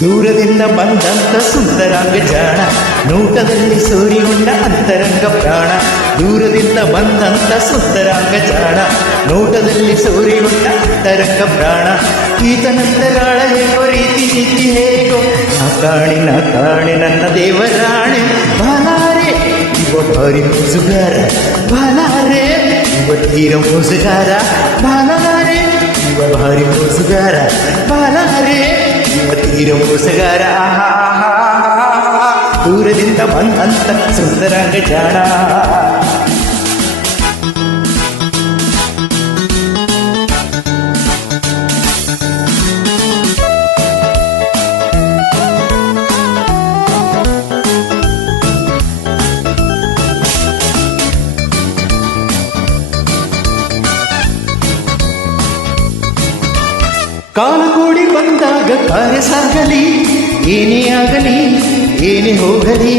ದೂರದಿಂದ ಬಂದಂತ ಸುಂದರಾಂಗ ಜಾಣ ನೋಟದಲ್ಲಿ ಸೂರ್ಯುಂಡ ಅಂತರಂಗ ಪ್ರಾಣ. ದೂರದಿಂದ ಬಂದಂತ ಸುಂದರಾಂಗ ಜಾಣ ನೋಟದಲ್ಲಿ ಸೂರ್ಯುಂಡ ಅಂತರಂಗ ಪ್ರಾಣ. ಈತನಂತರಾಳ ಹೇಗೋ ರೀತಿ ನೀತಿ ಹೇಗೋ? ಆ ಕಾಣಿ ನಾ ಕಾಣಿ ನನ್ನ ದೇವರಾಣೆ. ಬಾಲಾರೆ ಭಾರಿ ಮುಸುಗಾರ. ಬಾಲಾರೆ, ಇವ ತೀರ ಮುಸುಗಾರ. ಬಾಲಾರೆ, ಇವ ಭಾರಿ ಮುಸುಗಾರ. ಬಾಲಾರೆ, ಇವ ತೀರ ಮುಸುಗಾರ. ಆಹಾ. ದೂರದಿಂದ ಬಂದಂತ ಸುಂದರಾಂಗ ಜಾಣ. ಕಾಲ ಕೂಡಿ ಬಂದಾಗ ಕಾರ್ಯ ಸಾಗಲಿ ಏನೇ ಆಗಲಿ ಏನೇ ಹೋಗಲಿ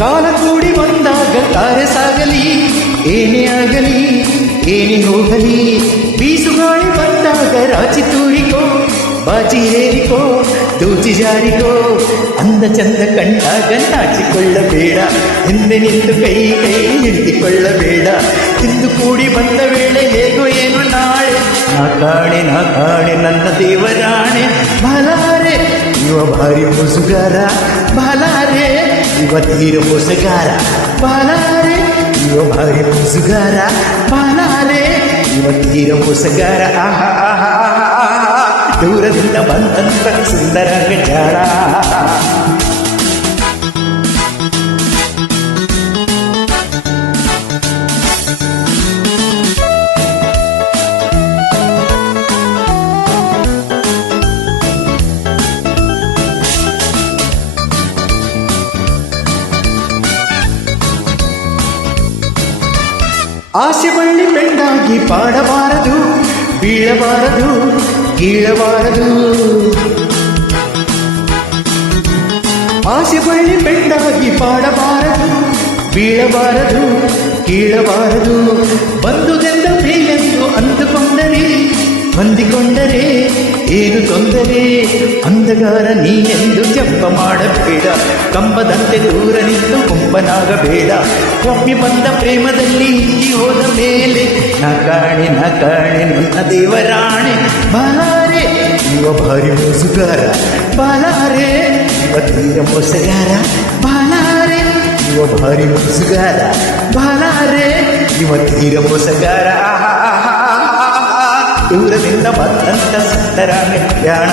ಕಾಲ ಕೂಡಿ ಬಂದಾಗ ಕಾರ್ಯ ಸಾಗಲಿ ಏನೇ ಆಗಲಿ ಏನೇ ಹೋಗಲಿ ಬೀಸುಗಾಳಿ ಬಂದಾಗ ರಾಜಿ ತೂರಿಕೋ ಬಾಜಿ ಹೇರಿಕೋ ದೂಚಿ ಜಾರಿಕೋ ಅಂದ ಚಂದ ಕಂಡಾಗ ನಾಚಿಕೊಳ್ಳಬೇಡ ಹಿಂದೆ ನಿಂತು ಕೈ ಕೈ ಹಿಡಿದುಕೊಳ್ಳಬೇಡ ಇಂದು ಕೂಡಿ ಬಂದ ವೇಳೆ ಹೇಗೋ ಏನು ನಾಳೆ. ನಾ ಕಾಣೆ ನಾ ಕಾಣೆ ನನ್ನ ದೇವರಾಣೆ. ಬಲಾರೆ ಇವ ಭಾರಿ ಮುಸುಗಾರ ಬಲಾರೆ ಇವ ತೀರ ಮುಸುಗಾರ ಬಲಾರೆ ಇವ ಭಾರಿ ಮುಸುಗಾರ ಬಲಾರೆ ಇವ ತೀರ ಮುಸುಗಾರ ಆಹಾ ಆಹಾ ಆಹಾ, ಆಹಾ. ದೂರದಿಂದ ಬಂದಂತ ಸುಂದರ ಜಾಣ ಆಸೆ ಬಳ್ಳಿ ಬೆಂಡಾಗಿ ಪಾಡಬಾರದು, ಬೀಳಬಾರದು ಕೀಳಬಾರದು ಆಸೆ ಬಳ್ಳಿ ಬೆಂಡಾಗಿ ಪಾಡಬಾರದು, ಬೀಳಬಾರದು ಕೀಳಬಾರದು ಬಂದುದೆಲ್ಲ ಮೇಲೆಂದು ಅಂದುಕೊಂಡರೆ ಹೊಂದಿಕೊಂಡರೆ ಏನು ತೊಂದರೆ? ಅಂಧಗಾರ ನೀನೆಂದು ಜಂಪ ಮಾಡಬೇಡ. ಕಂಬದಂತೆ ದೂರ ನಿಂತು ಕುಂಪನಾಗಬೇಡ ಒಮ್ಮೆ ಬಂದ ಪ್ರೇಮದಲ್ಲಿ ಹಿಂದಿ ಹೋದ ಮೇಲೆ, ನಾ ಕಾಣೆ ನಾ ಕಾಣೆ, ನನ್ನ ದೇವರಾಣೆ. ಬಾಲಾರೆ ಇವ ಭಾರಿ ಮೋಸುಗಾರ. ಬಾಲಾರೆ ಇವ ತೀರ ಮೋಸಗಾರ. ಬಾಲಾರೆ ಇವ ಭಾರಿ ಮೋಸುಗಾರ. ಬಾಲಾರೆ ಇವ ತೀರ ಮೋಸಗಾರ. ಆಹಾ, ಆಹಾ, ಆಹಾ. ದೂರದಿಂದ ಬಂದಂತ ಸುಂದರ ಜ್ಞಾನ